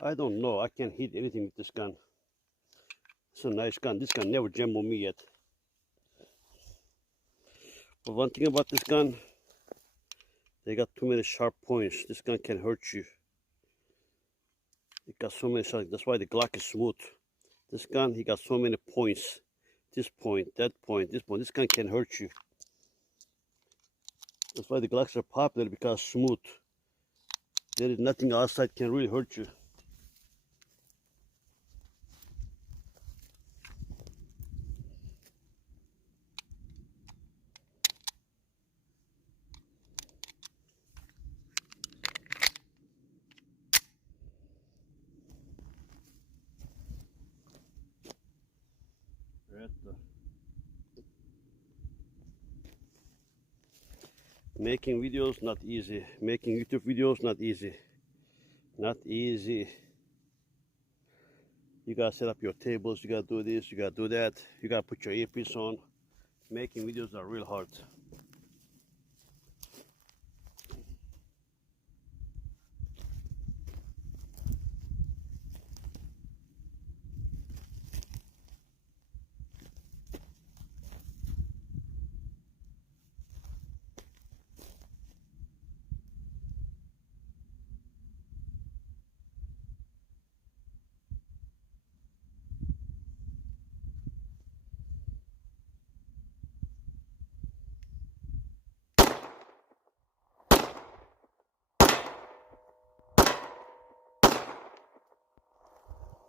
I don't know. I can't hit anything with this gun. It's a nice gun. This gun never jammed me yet. But one thing about this gun, they got too many sharp points. This gun can hurt you. It got so many sharp. That's why the Glock is smooth. This gun, he got so many points. This point, that point, this point. This gun can hurt you. That's why the Glocks are popular, because smooth. There is nothing outside can really hurt you. Beretta. Making videos not easy. Making YouTube videos not easy. Not easy. You gotta set up your tables, you gotta do this, you gotta do that, you gotta put your earpiece on. Making videos are real hard.